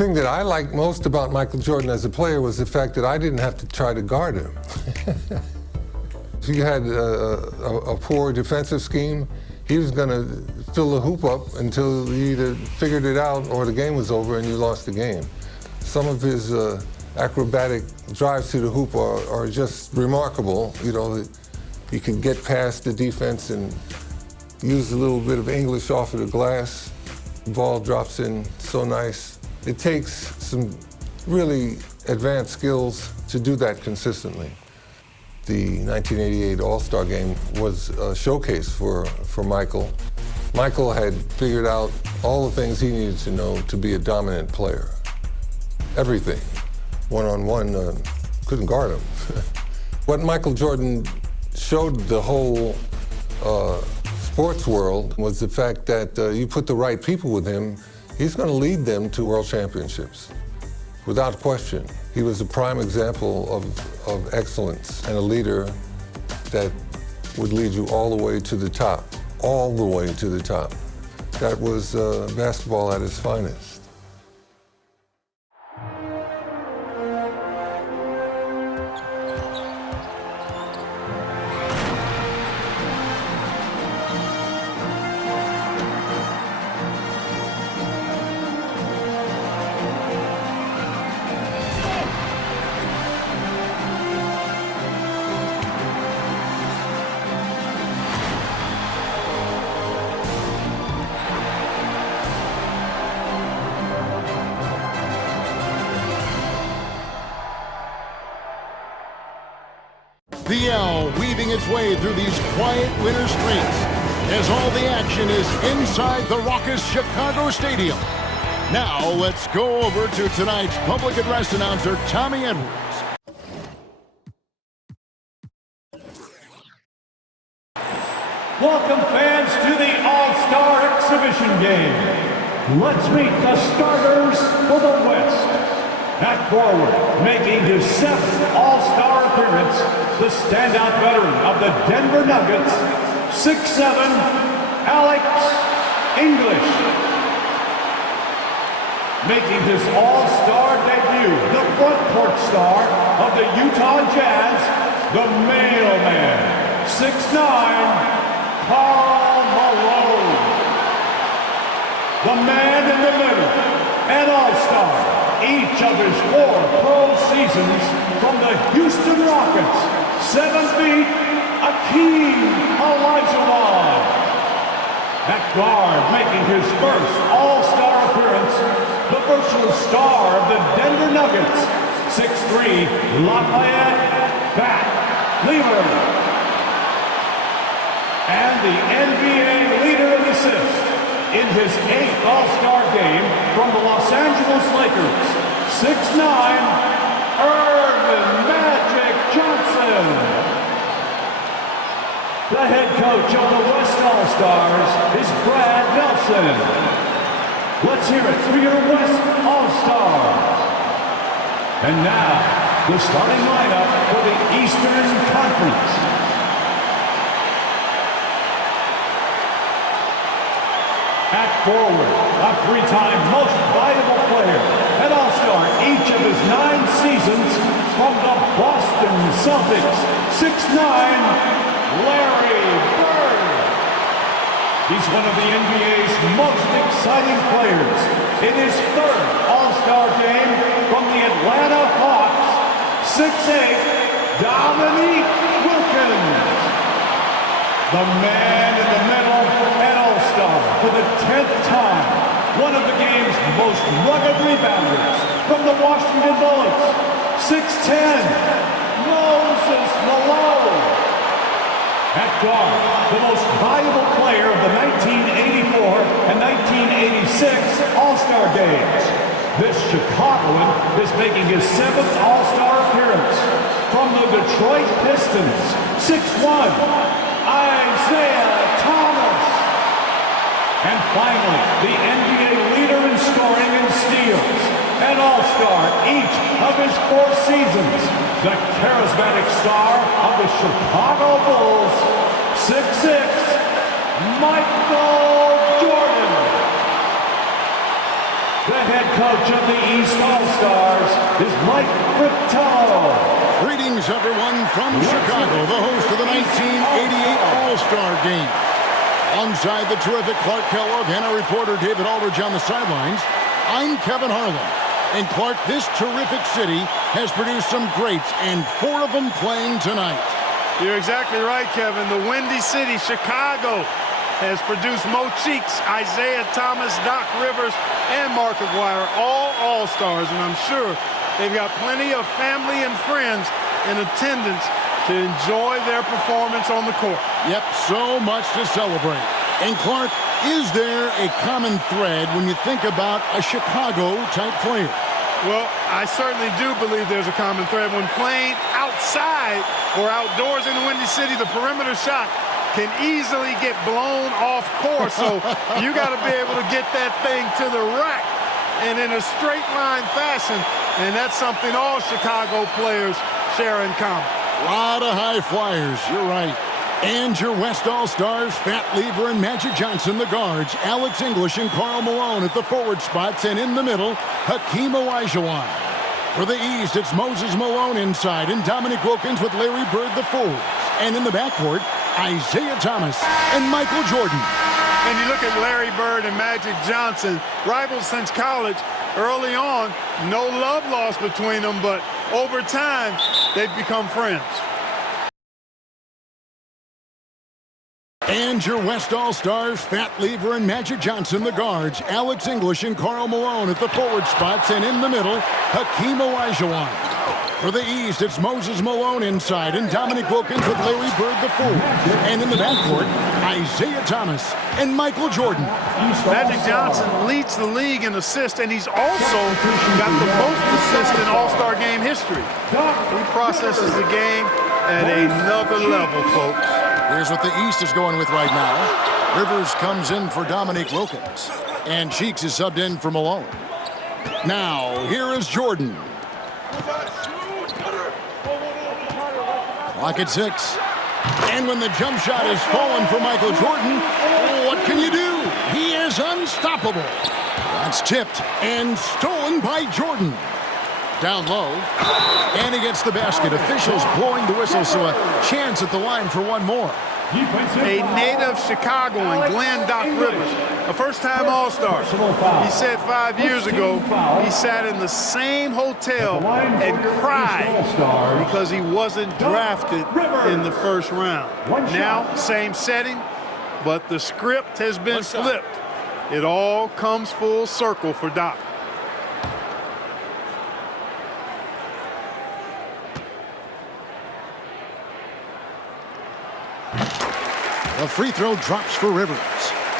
thing that I liked most about Michael Jordan as a player was the fact that I didn't have to try to guard him. If you had a poor defensive scheme, he was going to fill the hoop up until you either figured it out or the game was over and you lost the game. Some of his acrobatic drives to the hoop are just remarkable. You know, he can get past the defense and use a little bit of English off of the glass. The ball drops in so nice. It takes some really advanced skills to do that consistently. The 1988 All-Star Game was a showcase for Michael. Michael had figured out all the things he needed to know to be a dominant player. Everything. One-on-one, couldn't guard him. What Michael Jordan showed the whole sports world was the fact that you put the right people with him, he's going to lead them to world championships, without question. He was a prime example of excellence and a leader that would lead you all the way to the top, all the way to the top. That was basketball at its finest. The L weaving its way through these quiet winter streets as all the action is inside the raucous Chicago Stadium. Now let's go over to tonight's public address announcer, Tommy Edwards. Welcome fans to the All-Star Exhibition Game. Let's meet the starters for the West. At forward, making his 7th All-Star appearance, the standout veteran of the Denver Nuggets, 6'7", Alex English. Making his All-Star debut, the front court star of the Utah Jazz, the mailman, 6'9", Karl Malone. The man in the middle, an All-Star. Each of his 4 pro seasons from the Houston Rockets, 7 feet, Akeem Olajuwon. At guard, making his first All-Star appearance, the virtual star of the Denver Nuggets, 6'3", Lafayette Fat Lever. And the NBA leader in assists, in his 8th All-Star game from the Los Angeles Lakers, 6'9", Irvin Magic Johnson. The head coach of the West All-Stars is Brad Nelson. Let's hear it for your West All-Stars. And now, the starting lineup for the Eastern Conference. At forward, a 3-time most valuable player, an All-Star each of his 9 seasons from the Boston Celtics, 6'9", Larry Bird. He's one of the NBA's most exciting players. In his 3rd All-Star game from the Atlanta Hawks, 6'8", Dominique Wilkins. The man in the middle, an All-Star for the 10th time. One of the game's most rugged rebounders from the Washington Bullets, 6'10", Moses Malone. At guard, the most valuable player of the 1984 and 1986 All-Star games. This Chicagoan is making his 7th All-Star appearance from the Detroit Pistons, 6'1", Isaiah Thomas. And finally, the NBA leader in scoring and steals, an All-Star each of his 4 seasons, the charismatic star of the Chicago Bulls, 6'6", Michael Jordan. The head coach of the East All-Stars is Mike Fratello. Greetings, everyone, from Chicago, the host of the 1988 All-Star Game. Alongside the terrific Clark Kellogg and our reporter David Aldridge on the sidelines, I'm Kevin Harlan. And Clark, this terrific city has produced some greats, and 4 of them playing tonight. You're exactly right, Kevin. The Windy City, Chicago, has produced Mo Cheeks, Isaiah Thomas, Doc Rivers, and Mark Aguirre, all All-Stars, and I'm sure they've got plenty of family and friends in attendance to enjoy their performance on the court. Yep, so much to celebrate. And Clark, is there a common thread when you think about a Chicago-type player? Well, I certainly do believe there's a common thread. When playing outside or outdoors in the Windy City, the perimeter shot can easily get blown off course. So you got to be able to get that thing to the rack and in a straight line fashion. And that's something all Chicago players share in common. A lot of high flyers, you're right. And your West All-Stars, Fat Lever and Magic Johnson, the guards, Alex English and Karl Malone at the forward spots, and in the middle, Hakeem Olajuwon. For the East, it's Moses Malone inside, and Dominique Wilkins with Larry Bird the forwards. And in the backcourt, Isaiah Thomas and Michael Jordan. And you look at Larry Bird and Magic Johnson, rivals since college. Early on, no love lost between them, but over time, they've become friends. And your West All-Stars, Fat Lever and Magic Johnson, the guards, Alex English and Karl Malone at the forward spots, and in the middle, Hakeem Olajuwon. For the East, it's Moses Malone inside, and Dominique Wilkins with Larry Bird the forward. And in the backcourt, Isaiah Thomas and Michael Jordan. Magic Johnson leads the league in assists, and he's also got the most assists in All-Star game history. He processes the game at another level, folks. Here's what the East is going with right now. Rivers comes in for Dominique Wilkins, and Cheeks is subbed in for Malone. Now, here is Jordan. Clock at 6. And when the jump shot is fallen for Michael Jordan, what can you do? He is unstoppable. That's tipped and stolen by Jordan. Down low, and he gets the basket. Officials blowing the whistle, so a chance at the line for one more. A native Chicagoan, Glenn Doc Rivers, a first-time All-Star. He said 5 years ago he sat in the same hotel and cried because he wasn't drafted in the first round. Now, same setting, but the script has been flipped. It all comes full circle for Doc. A free throw drops for Rivers.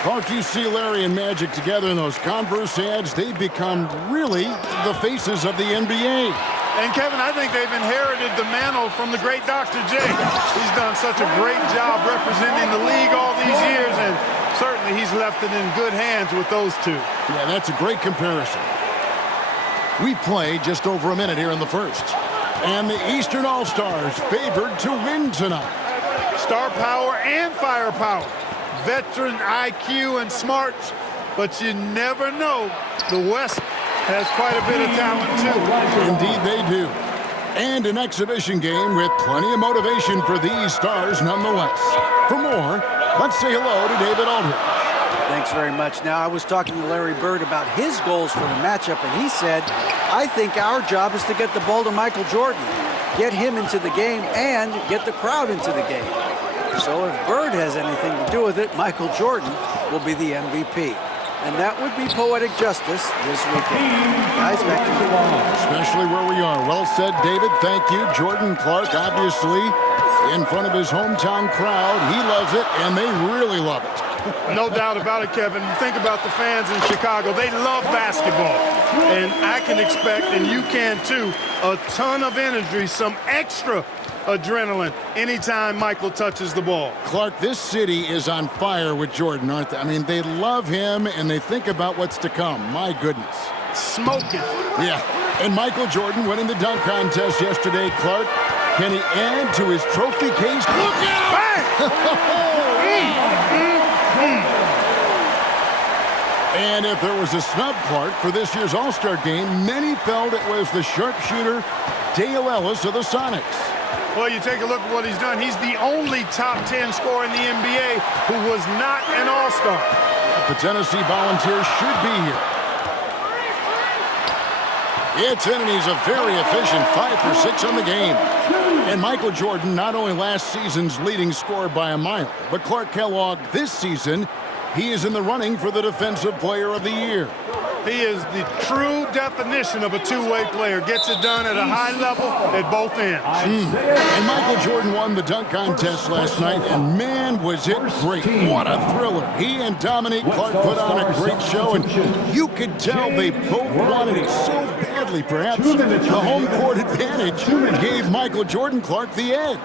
Clark, you see Larry and Magic together in those Converse ads. They've become really the faces of the NBA. And Kevin, I think they've inherited the mantle from the great Dr. J. He's done such a great job representing the league all these years, and certainly he's left it in good hands with those two. Yeah, that's a great comparison. We've played just over a minute here in the first. And the Eastern All-Stars favored to win tonight. Star power and firepower, veteran IQ and smarts, but you never know. The West has quite a bit of talent too. Indeed they do. And an exhibition game with plenty of motivation for these stars nonetheless. For more, let's say hello to David Aldridge. Thanks very much. Now, I was talking to Larry Bird about his goals for the matchup, and he said, I think our job is to get the ball to Michael Jordan, get him into the game, and get the crowd into the game. So if Bird has anything to do with it, Michael Jordan will be the MVP. And that would be poetic justice this weekend. Guys, back to you. Especially where we are. Well said, David. Thank you. Jordan Clark, obviously, in front of his hometown crowd. He loves it, and they really love it. No doubt about it, Kevin. You think about the fans in Chicago. They love basketball. And I can expect, and you can too, a ton of energy, some extra adrenaline anytime Michael touches the ball. Clark, this city is on fire with Jordan, aren't they? I mean, they love him, and they think about what's to come. My goodness. Smoking. Yeah. And Michael Jordan winning the dunk contest yesterday. Clark, can he add to his trophy case? Look out! And if there was a snub, Clark, for this year's All-Star game, many felt it was the sharpshooter Dale Ellis of the Sonics. Well, you take a look at what he's done. He's the only top 10 scorer in the NBA who was not an All-Star. The Tennessee Volunteers should be here. It's in, and he's a very efficient 5 for 6 on the game. And Michael Jordan, not only last season's leading scorer by a mile, but Clark Kellogg this season, he is in the running for the Defensive Player of the Year. He is the true definition of a two-way player. Gets it done at a high level at both ends. And Michael Jordan won the dunk contest last night, and man, was it great. What a thriller. He and Dominique Clark put on a great show, and you could tell they both wanted it so badly. Perhaps the home court advantage gave Michael Jordan Clark the edge.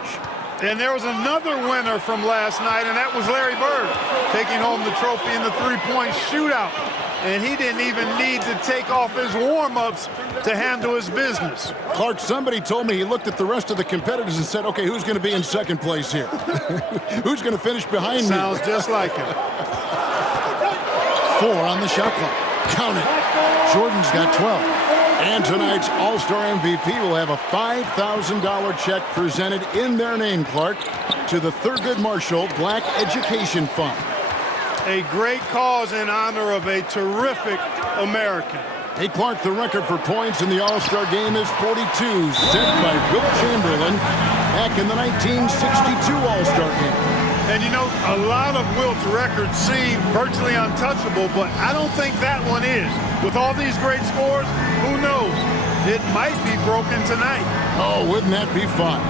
And there was another winner from last night, and that was Larry Bird, taking home the trophy in the three-point shootout. And he didn't even need to take off his warm-ups to handle his business. Clark, somebody told me he looked at the rest of the competitors and said, okay, who's going to be in second place here? Who's going to finish behind me? Sounds just like him. 4 on the shot clock. Count it. Jordan's got 12. And tonight's All-Star MVP will have a $5,000 check presented in their name, Clark, to the Thurgood Marshall Black Education Fund. A great cause in honor of a terrific American. Hey, Clark, the record for points in the All-Star game is 42, set by Wilt Chamberlain back in the 1962 All-Star game. And you know, a lot of Wilt's records seem virtually untouchable, but I don't think that one is. With all these great scores, who knows? It might be broken tonight. Oh, wouldn't that be fun?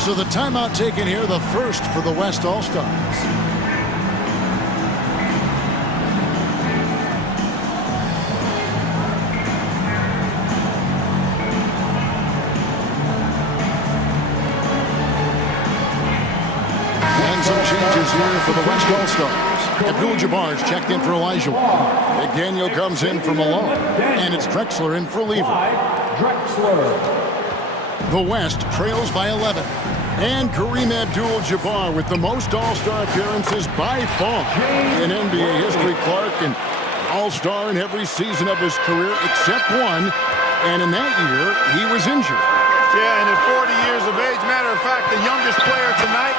So the timeout taken here, the first for the West All-Stars. Some changes here for the West All-Stars. Abdul-Jabbar's checked in for Elijah. McDaniel comes in for Malone. And it's Drexler in for Lever. The West trails by 11. And Kareem Abdul-Jabbar with the most All-Star appearances by far in NBA history. Clark, an All-Star in every season of his career except one. And in that year, he was injured. Yeah, and at 40 years of age, matter of fact, the youngest player tonight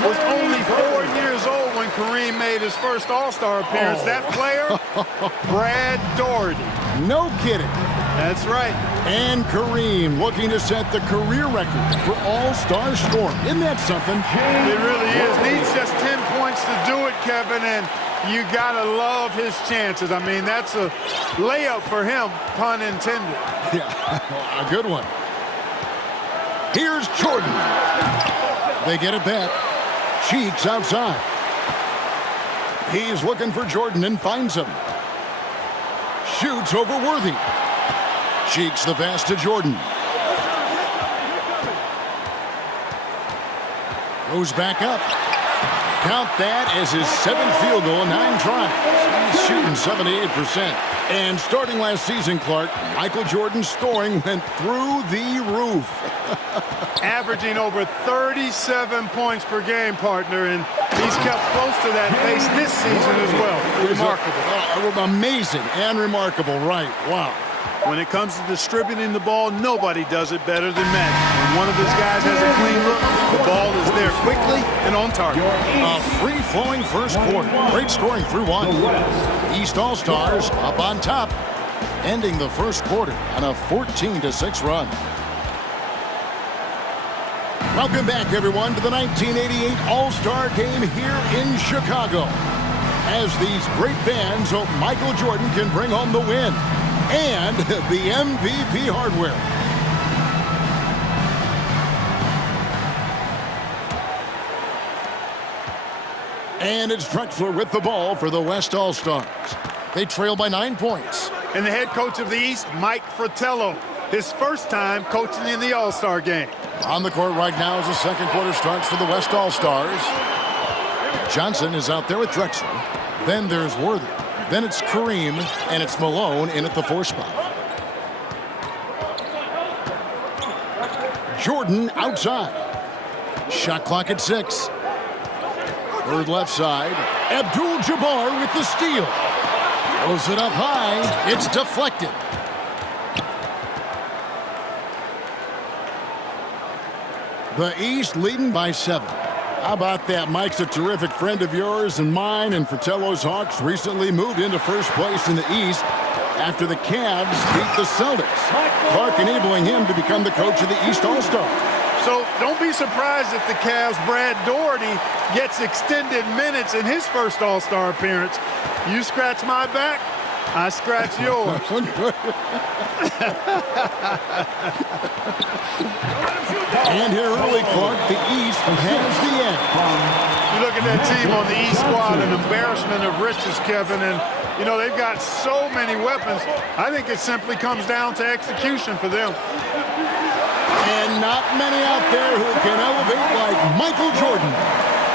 was only 4 years old when Kareem made his first All-Star appearance. That player, Brad Daugherty. No kidding. That's right. And Kareem looking to set the career record for All-Star scoring. Isn't that something? It really is. Needs just 10 points to do it, Kevin, and you got to love his chances. I mean, that's a layup for him, pun intended. Yeah, a good one. Here's Jordan. They get it back. Cheeks outside. He's looking for Jordan and finds him. Shoots over Worthy. Cheeks the pass to Jordan. Goes back up. Count that as his 7th field goal in 9 tries. He's shooting 78%. And starting last season, Clark, Michael Jordan's scoring went through the roof. Averaging over 37 points per game, partner, and he's kept close to that pace this season as well. Remarkable. Amazing and remarkable, right. Wow. When it comes to distributing the ball, nobody does it better than Magic. When one of his guys has a clean look, the ball is there quickly and on target. A free-flowing first quarter. Great scoring through one. East All-Stars up on top, ending the first quarter on a 14-6 run. Welcome back, everyone, to the 1988 All-Star Game here in Chicago. As these great fans hope Michael Jordan can bring home the win and the MVP hardware. And it's Drexler with the ball for the West All-Stars. They trail by 9 points. And the head coach of the East, Mike Fratello, his first time coaching in the All-Star game. On the court right now as the second quarter starts for the West All-Stars. Johnson is out there with Drexler. Then there's Worthy. Then it's Kareem, and it's Malone in at the 4 spot. Jordan outside. Shot clock at 6. Third left side. Abdul-Jabbar with the steal. Throws it up high. It's deflected. The East leading by 7. How about that? Mike's a terrific friend of yours and mine, and Fratello's Hawks recently moved into first place in the East after the Cavs beat the Celtics. Clark enabling him to become the coach of the East All-Star. So don't be surprised if the Cavs' Brad Daugherty gets extended minutes in his first All-Star appearance. You scratch my back, I scratch yours. And here early, Clark, the East has the edge. You look at that team on the East squad, an embarrassment of riches, Kevin, and you know they've got so many weapons. I think it simply comes down to execution for them. And not many out there who can elevate like Michael Jordan.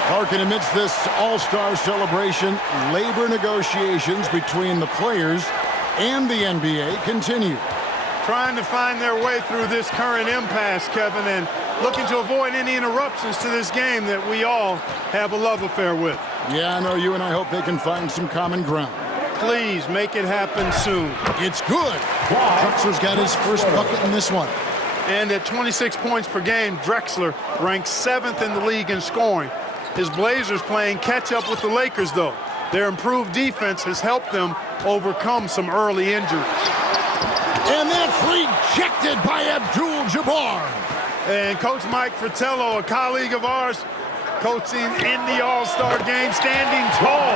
Clark, amidst this All-Star celebration, labor negotiations between the players and the NBA continue. Trying to find their way through this current impasse, Kevin, and looking to avoid any interruptions to this game that we all have a love affair with. Yeah, I know you and I hope they can find some common ground. Please make it happen soon. It's good. Drexler's got his first bucket in this one. And at 26 points per game, Drexler ranks 7th in the league in scoring. His Blazers playing catch-up with the Lakers, though. Their improved defense has helped them overcome some early injuries. And that's rejected by Abdul-Jabbar. And Coach Mike Fratello, a colleague of ours, coaching in the All-Star game, standing tall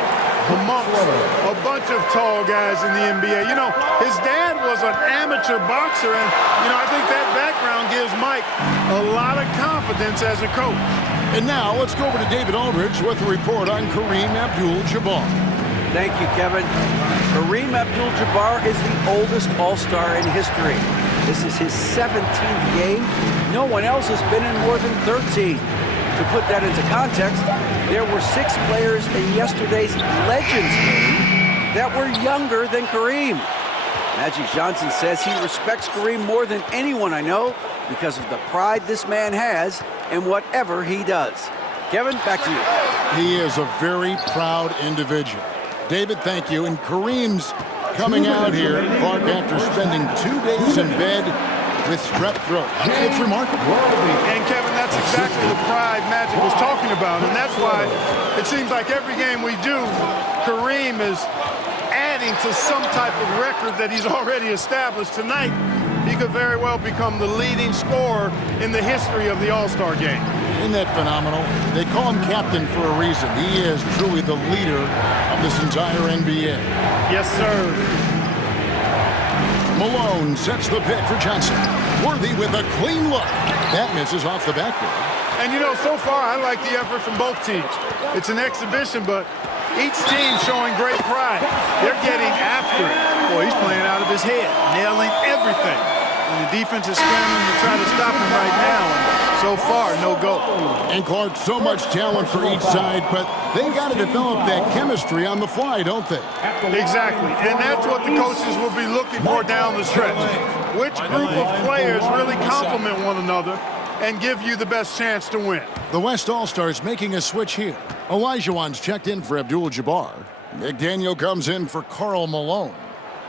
amongst a bunch of tall guys in the NBA. You know, his dad was an amateur boxer, and, you know, I think that background gives Mike a lot of confidence as a coach. And now let's go over to David Aldridge with a report on Kareem Abdul-Jabbar. Thank you, Kevin. Kareem Abdul-Jabbar is the oldest All-Star in history. This is his 17th game. No one else has been in more than 13. To put that into context, there were 6 players in yesterday's Legends game that were younger than Kareem. Magic Johnson says he respects Kareem more than anyone I know because of the pride this man has in whatever he does. Kevin, back to you. He is a very proud individual. David, thank you. And Kareem's coming out here, Clark, after spending 2 days in bed with strep throat. It's remarkable. And Kevin, that's exactly the pride Magic was talking about, and that's why it seems like every game we do, Kareem is adding to some type of record that he's already established. Tonight, he could very well become the leading scorer in the history of the All-Star game. Isn't that phenomenal? They call him captain for a reason. He is truly the leader of this entire NBA. Yes, sir. Malone sets the pick for Johnson. Worthy with a clean look. That misses off the backboard. And, you know, so far, I like the effort from both teams. It's an exhibition, but each team showing great pride. They're getting after it. Boy, he's playing out of his head, nailing everything. And the defense is scrambling to try to stop him right now. And so far, no go. And Clark, so much talent for each side, but they got to develop that chemistry on the fly, don't they? Exactly. And that's what the coaches will be looking for down the stretch. Which group of players really complement one another and give you the best chance to win? The West All-Stars making a switch here. Olajuwon's checked in for Abdul-Jabbar. McDaniel comes in for Karl Malone.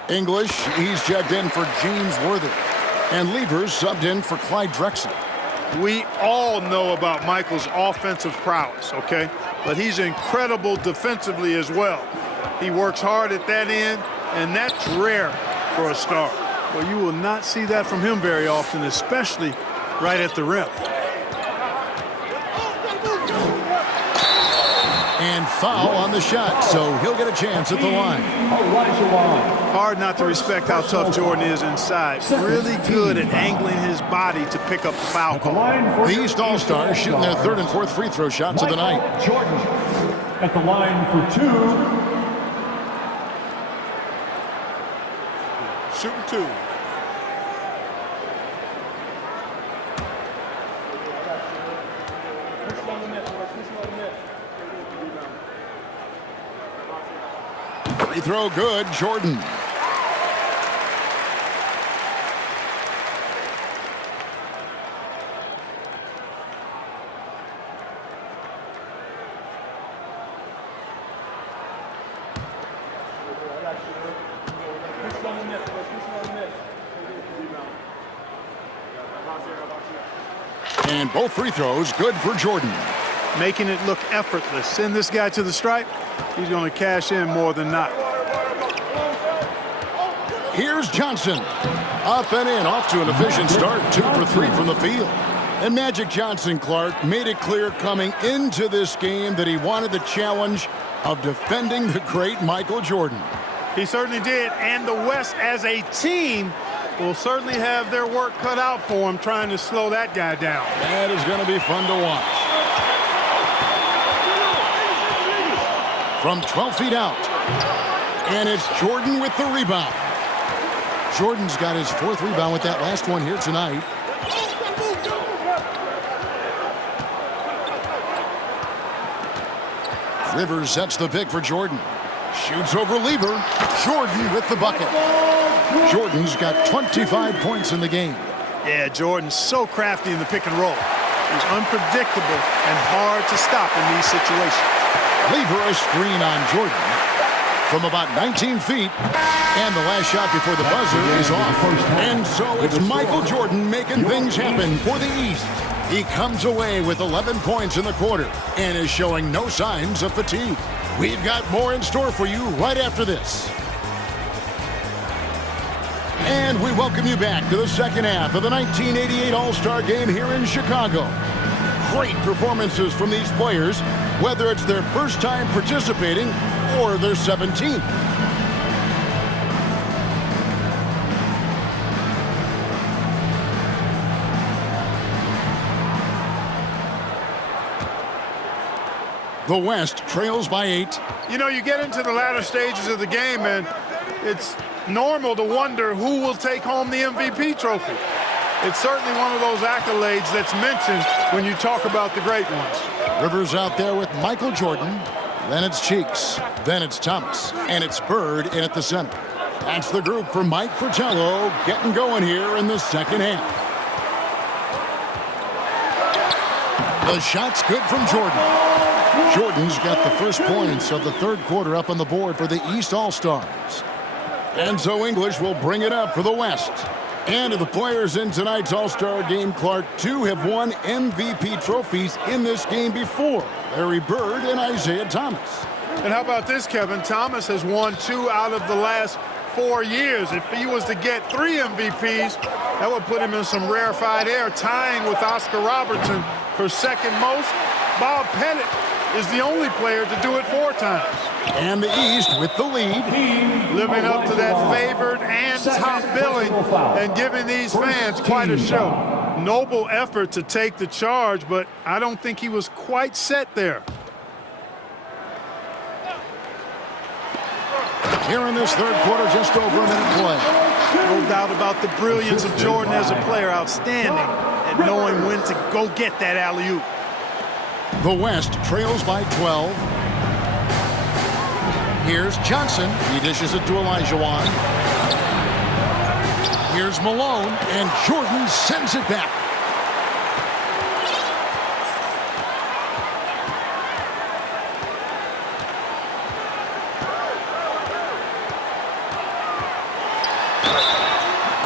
English, he's checked in for James Worthy. And Levers subbed in for Clyde Drexler. We all know about Michael's offensive prowess, okay? But he's incredible defensively as well. He works hard at that end, and that's rare for a star. Well, you will not see that from him very often, especially right at the rim. And foul on the shot, so he'll get a chance at the line. Hard not to respect how tough Jordan is inside. Really good at angling his body to pick up the foul call. The East All-Stars shooting their 3rd and 4th free throw shots of the night. Jordan at the line for 2. Shooting 2. Free throw good, Jordan. And both free throws good for Jordan. Making it look effortless. Send this guy to the stripe. He's going to cash in more than not. Here's Johnson. Up and in, off to an efficient start. 2 for 3 from the field. And Magic Johnson, Clark, made it clear coming into this game that he wanted the challenge of defending the great Michael Jordan. He certainly did. And the West as a team will certainly have their work cut out for him trying to slow that guy down. That is going to be fun to watch. From 12 feet out. And it's Jordan with the rebound. Jordan's got his 4th rebound with that last one here tonight. Rivers sets the pick for Jordan. Shoots over Lever. Jordan with the bucket. Jordan's got 25 points in the game. Yeah, Jordan's so crafty in the pick and roll. He's unpredictable and hard to stop in these situations. Lever a screen on Jordan from about 19 feet. And the last shot before the buzzer is off. And so it's Michael Jordan making things happen for the East. He comes away with 11 points in the quarter and is showing no signs of fatigue. We've got more in store for you right after this. And we welcome you back to the second half of the 1988 All-Star Game here in Chicago. Great performances from these players, whether it's their first time participating or their 17th. The West trails by 8. You know, you get into the latter stages of the game, and it's normal to wonder who will take home the MVP trophy. It's certainly one of those accolades that's mentioned when you talk about the great ones. Rivers out there with Michael Jordan. Then it's Cheeks. Then it's Thomas. And it's Bird in at the center. That's the group for Mike Fratello getting going here in the second half. The shot's good from Jordan. Jordan's got the first points of the third quarter up on the board for the East All-Stars. Enzo English will bring it up for the West. And of the players in tonight's All-Star game, Clark, 2 have won MVP trophies in this game before. Larry Bird and Isaiah Thomas. And how about this, Kevin? Thomas has won 2 out of the last 4 years. If he was to get 3 MVPs, that would put him in some rarefied air, tying with Oscar Robertson for second most. Bob Pettit is the only player to do it 4 times. And the East with the lead. Living up to that favored and top billing and giving these fans quite a show. Noble effort to take the charge, but I don't think he was quite set there. Here in this third quarter, just over a minute play. No doubt about the brilliance of Jordan as a player. Outstanding at knowing when to go get that alley-oop. The West trails by 12. Here's Johnson. He dishes it to Olajuwon. Here's Malone, and Jordan sends it back.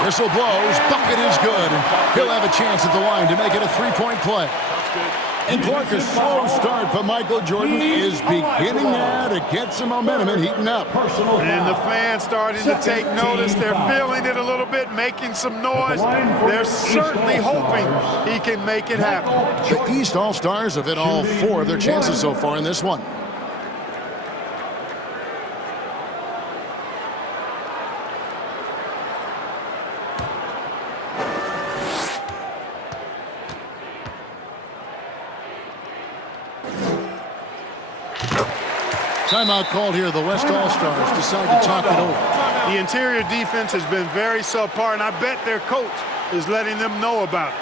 Whistle blows, bucket is good, and he'll have a chance at the line to make it a 3-point play. And Clark, a slow start, but Michael Jordan is beginning now to get some momentum and heating up. And the fans starting to take notice. They're feeling it a little bit, making some noise. They're certainly hoping he can make it happen. The East All-Stars have hit all 4 of their chances so far in this one. Timeout called here. The West All-Stars decide to talk it over. The interior defense has been very subpar, and I bet their coach is letting them know about it.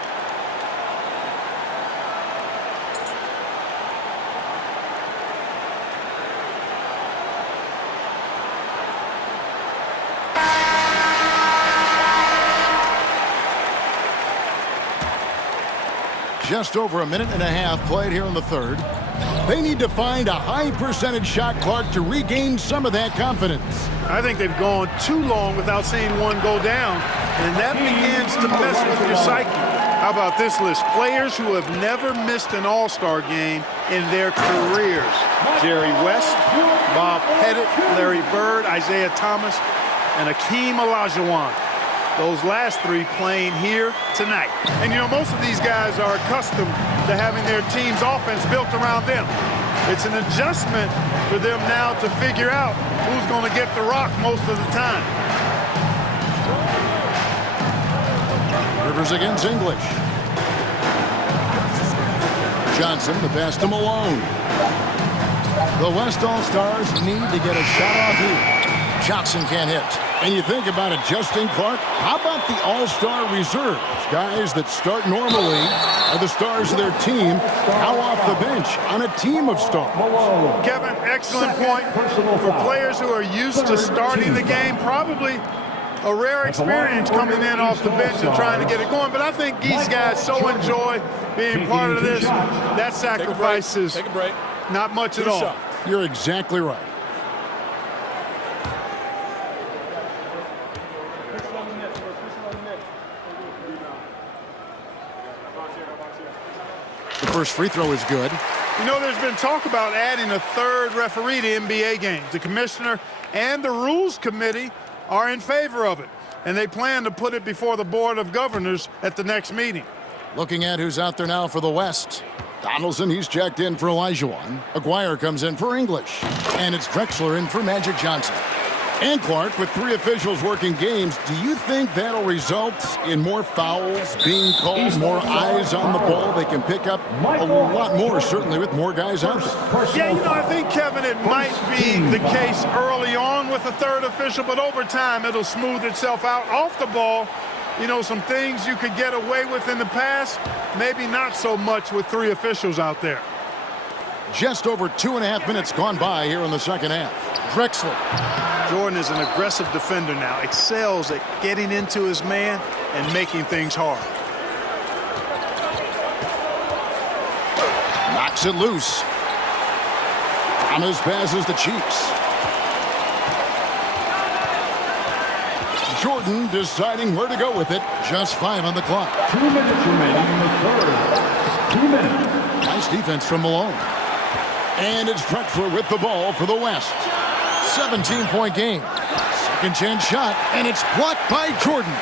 Just over a minute and a half played here in the third. They need to find a high percentage shot, Clark, to regain some of that confidence. I think they've gone too long without seeing one go down, and that begins to mess with your psyche. How about this list? Players who have never missed an All-Star game in their careers. Jerry West, Bob Pettit, Larry Bird, Isaiah Thomas, and Akeem Olajuwon. Those last three playing here tonight. And, you know, most of these guys are accustomed to having their team's offense built around them. It's an adjustment for them now to figure out who's going to get the rock most of the time. Rivers against English. Johnson, the pass to Malone. The West All-Stars need to get a shot off here. Johnson can't hit. And you think about adjusting, Clark, how about the All-Star reserves? Guys that start normally are the stars of their team, now off the bench on a team of stars. Kevin, excellent point. For players who are used to starting the game, probably a rare experience coming in off the bench and trying to get it going. But I think these guys so enjoy being part of this. That sacrifice is not much at all. You're exactly right. The first free throw is good. You know, there's been talk about adding a third referee to NBA games. The commissioner and the rules committee are in favor of it, and they plan to put it before the Board of Governors at the next meeting. Looking at who's out there now for the West. Donaldson, he's checked in for Olajuwon. Aguirre comes in for English. And it's Drexler in for Magic Johnson. And Clark, with three officials working games, do you think that'll result in more fouls being called, more eyes on the ball? They can pick up a lot more, certainly, with more guys out there. Yeah, you know, I think, Kevin, it might be the case early on with a third official, but over time it'll smooth itself out. Off the ball, you know, some things you could get away with in the past, maybe not so much with three officials out there. Just over 2.5 minutes gone by here in the second half. Drexler. Jordan is an aggressive defender now, excels at getting into his man and making things hard. Knocks it loose. Thomas passes to Cheeks. Jordan deciding where to go with it. Just 5 on the clock. 2 minutes remaining in the third. 2 minutes. Nice defense from Malone. And it's Drexler with the ball for the West. 17-point game. Second chance shot, and it's blocked by Jordan.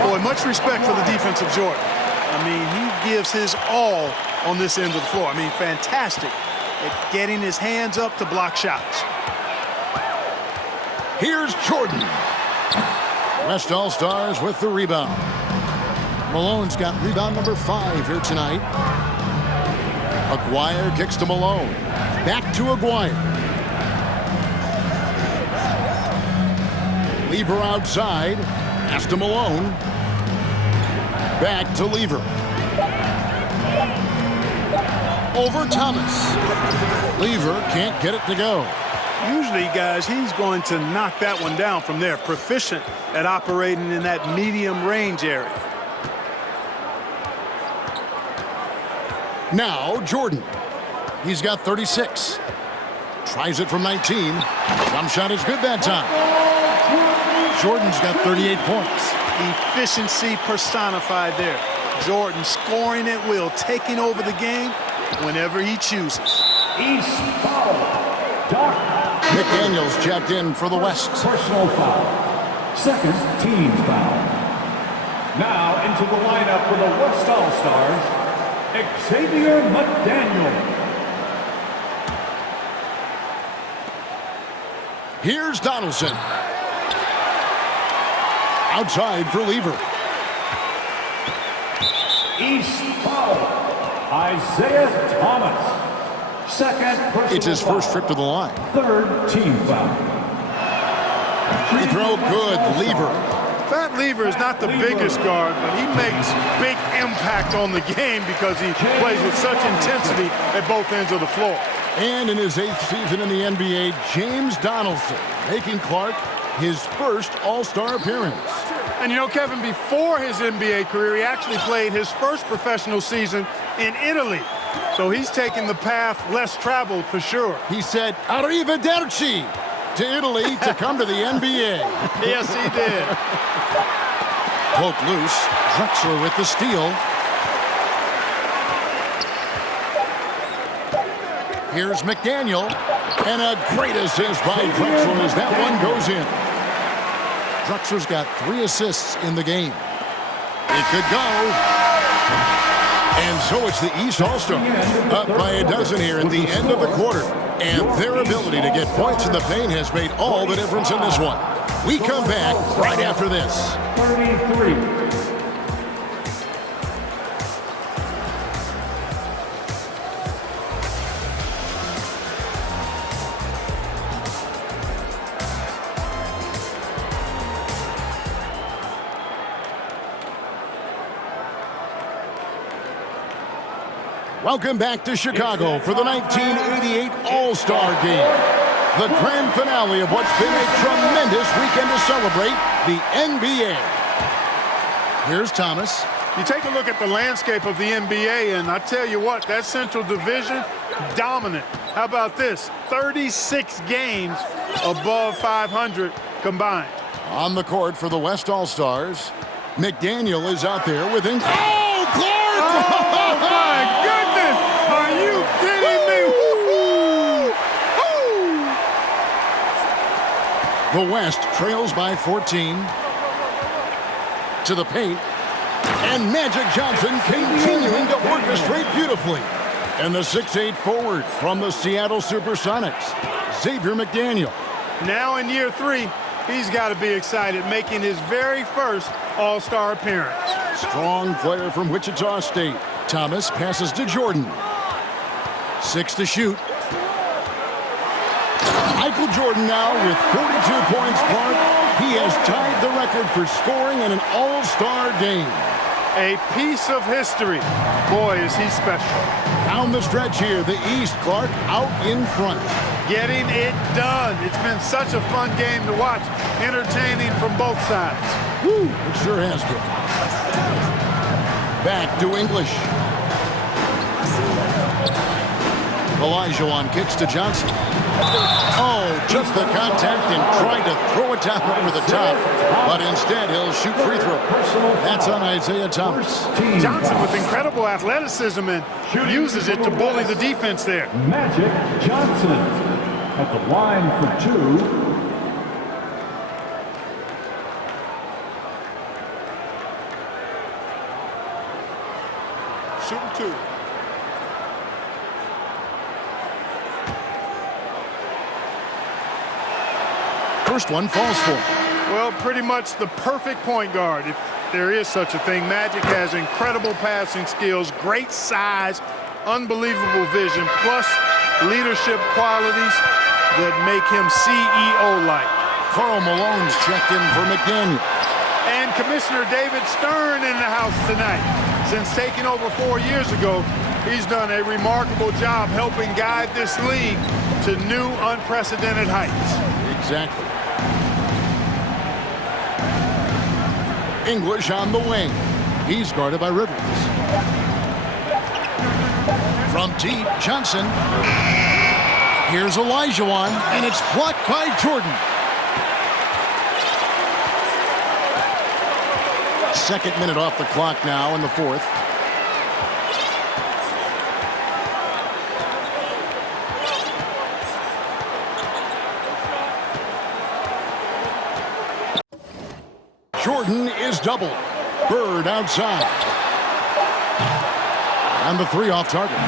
Boy, much respect for the defense of Jordan. I mean, he gives his all on this end of the floor. I mean, fantastic at getting his hands up to block shots. Here's Jordan. West All-Stars with the rebound. Malone's got rebound number 5 here tonight. Aguirre kicks to Malone. Back to Aguirre. Lever outside. Pass to Malone. Back to Lever. Over Thomas. Lever can't get it to go. Usually, guys, he's going to knock that one down from there. Proficient at operating in that medium range area. Now, Jordan. He's got 36. Tries it from 19. Jump shot is good that time. Jordan's got 38 points. Efficiency personified there. Jordan scoring at will, taking over the game whenever he chooses. East foul. Doc. McDaniels checked in for the West. Personal foul. Second team foul. Now into the lineup for the West All-Stars, Xavier McDaniel. Here's Donaldson. Outside for Lever. East foul. Isaiah Thomas. Second personal It's his first trip to the line. Third team foul. Free throw good. Lever. Fat Lever is not the biggest guard, but he makes big impact on the game because he plays with such intensity at both ends of the floor. And in his 8th season in the NBA, James Donaldson making Clark his first All-Star appearance. And you know, Kevin, before his NBA career, he actually played his first professional season in Italy. So he's taking the path less traveled for sure. He said, "Arrivederci" to Italy to come to the NBA. Yes, he did. Poke loose. Drexler with the steal. Here's McDaniel. And a great assist by Drexler as that one goes in. Drexler's got 3 assists in the game. It could go. And so it's the East All-Stars up by a dozen here at the end of the quarter. And their ability to get points in the paint has made all the difference in this one. We come back right after this. 33. Welcome back to Chicago for the 1988 All-Star Game. The grand finale of what's been a tremendous weekend to celebrate the NBA. Here's Thomas. You take a look at the landscape of the NBA, and I tell you what, that Central Division, dominant. How about this? 36 games above 500 combined. On the court for the West All-Stars, McDaniel is out there with him. Oh, Clark! Oh, my goodness! Are you kidding me? The West trails by 14. To the paint. And Magic Johnson continuing to orchestrate beautifully. And the 6'8" forward from the Seattle Supersonics, Xavier McDaniel. Now in year 3, he's got to be excited, making his very first All-Star appearance. Strong player from Wichita State. Thomas passes to Jordan. 6 to shoot. Michael Jordan now with 42 points, Clark. He has tied the record for scoring in an All-Star game. A piece of history. Boy, is he special. Down the stretch here, the East, Clark, out in front. Getting it done. It's been such a fun game to watch. Entertaining from both sides. Woo, it sure has been. Back to English. Olajuwon kicks to Johnson. Oh, just the contact and tried to throw it down over the top. But instead, he'll shoot free throw. That's on Isaiah Thomas. Johnson with incredible athleticism and uses it to bully the defense there. Magic Johnson at the line for 2. Shooting 2. First one falls for him. Well, pretty much the perfect point guard, if there is such a thing. Magic has incredible passing skills, great size, unbelievable vision, plus leadership qualities that make him CEO-like. Karl Malone's checked in for McDaniel. And Commissioner David Stern in the house tonight. Since taking over 4 years ago, he's done a remarkable job helping guide this league to new, unprecedented heights. Exactly. English on the wing. He's guarded by Rivers. From deep, Johnson. Here's Olajuwon, and it's blocked by Jordan. Second minute off the clock now in the fourth. Jordan is doubled. Bird outside. And the 3 off target.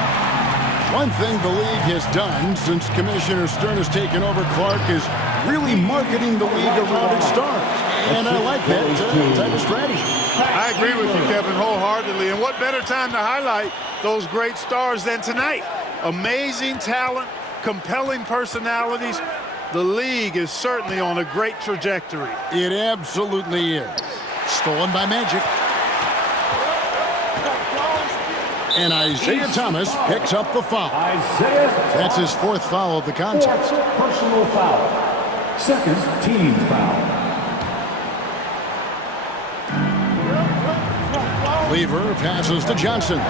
One thing the league has done since Commissioner Stern has taken over, Clark, is really marketing the league around its stars. And I like that type of strategy. I agree with you, Kevin, wholeheartedly. And what better time to highlight those great stars than tonight? Amazing talent, compelling personalities. The league is certainly on a great trajectory. It absolutely is. Stolen by Magic. And Isaiah Thomas picks up the foul. That's his 4th foul of the contest. Personal foul. 2nd team foul. Lever passes to Johnson.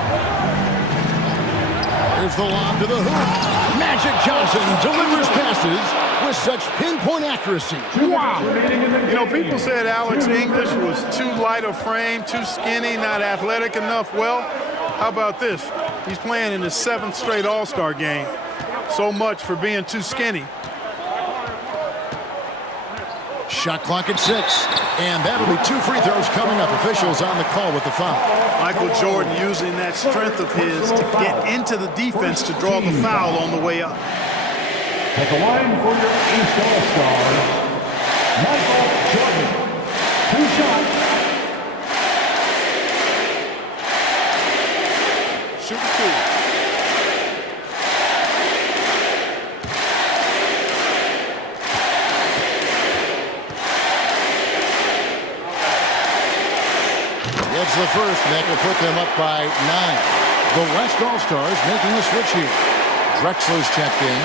Here's the lob to the hoop. Magic Johnson delivers passes with such pinpoint accuracy. Wow. You know, people said Alex English was too light of frame, too skinny, not athletic enough. Well, how about this? He's playing in his 7th straight All-Star game. So much for being too skinny. Shot clock at 6. And that'll be 2 free throws coming up. Officials on the call with the foul. Michael Jordan using that strength of his to get into the defense to draw the foul on the way up. At the line for your East All-Stars, Michael Jordan. 2 shots. Shoot 2. It's the first, and that will put them up by 9. The West All-Stars making a switch here. Drexler's checked in.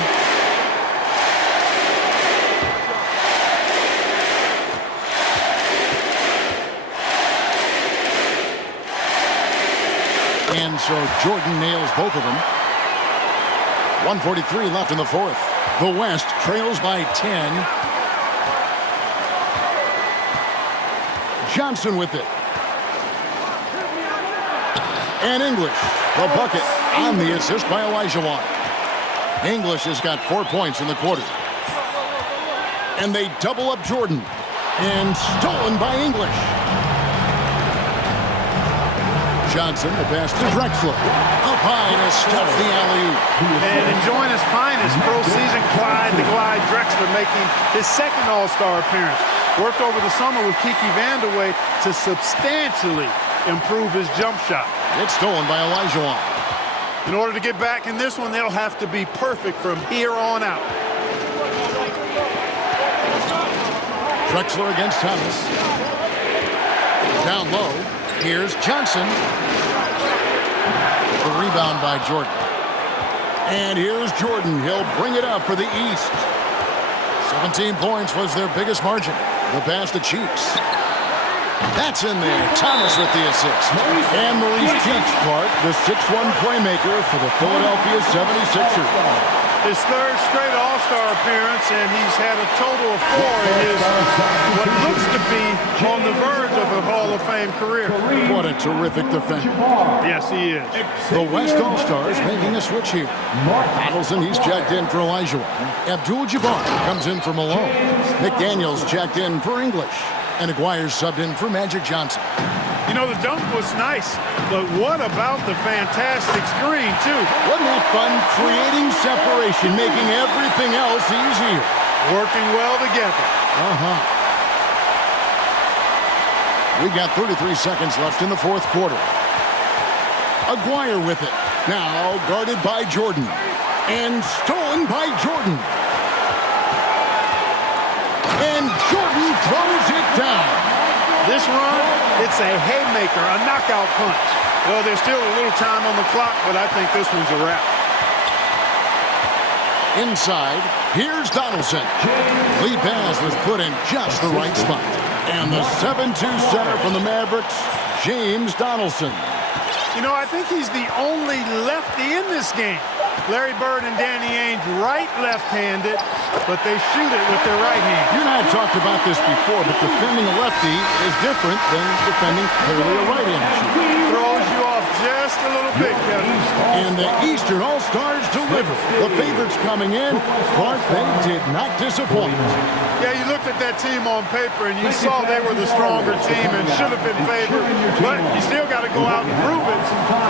And so Jordan nails both of them. 1:43 left in the 4th. The West trails by 10. Johnson with it. And English, the bucket, on the assist by Olajuwon. English has got 4 points in the quarter. And they double up Jordan. And stolen by English. Johnson, the pass to Drexler. Up high to stuff the alley-oop. And enjoying his finest pro season, Clyde the Glide Drexler making his 2nd All-Star appearance. Worked over the summer with Kiki Vandeweghe to substantially improve his jump shot. It's stolen by Olajuwon. In order to get back in this one, they'll have to be perfect from here on out. Drexler against Thomas. Down low. Here's Johnson. The rebound by Jordan. And here's Jordan. He'll bring it up for the East. 17 points was their biggest margin. The pass to Cheeks. That's in there. Thomas with the assist. And Maurice Cheeks Clark, the 6'1 playmaker for the Philadelphia 76ers. His 3rd straight All-Star appearance, and he's had a total of 4 in his what looks to be on the verge of a Hall of Fame career. What a terrific defender. Yes, he is. The West All-Stars making a switch here. Donaldson, he's checked in for Olajuwon. Abdul-Jabbar comes in for Malone. McDaniels checked in for English. And Aguirre's subbed in for Magic Johnson. You know, the dunk was nice, but what about the fantastic screen, too? Wasn't that fun? Creating separation, making everything else easier. Working well together. We got 33 seconds left in the 4th quarter. Aguirre with it. Now guarded by Jordan. And stolen by Jordan. And Jordan throws it down. This run, it's a haymaker, a knockout punch. Well, there's still a little time on the clock, but I think this one's a wrap. Inside, here's Donaldson. Lee Baz was put in just the right spot. And the 7'2 center from the Mavericks, James Donaldson. You know, I think he's the only lefty in this game. Larry Bird and Danny Ainge right-left-handed, but they shoot it with their right hand. You and I have talked about this before, but defending a lefty is different than defending clearly a right-handed shooter. Throws you off just a little bit, Kevin. And the Eastern All-Stars deliver. The favorites coming in, Clark, they did not disappoint. Yeah, you looked at that team on paper and you saw they were the stronger team and should have been favored, but you still got to go out and prove it,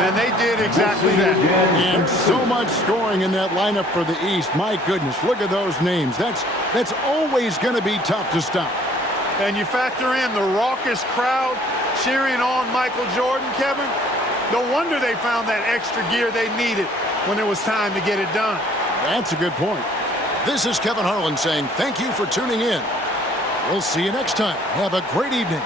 and they did exactly that. And so much scoring in that lineup for the East. My goodness, look at those names. That's always going to be tough to stop. And you factor in the raucous crowd cheering on Michael Jordan, Kevin. No wonder they found that extra gear they needed when it was time to get it done. That's a good point. This is Kevin Harlan saying thank you for tuning in. We'll see you next time. Have a great evening.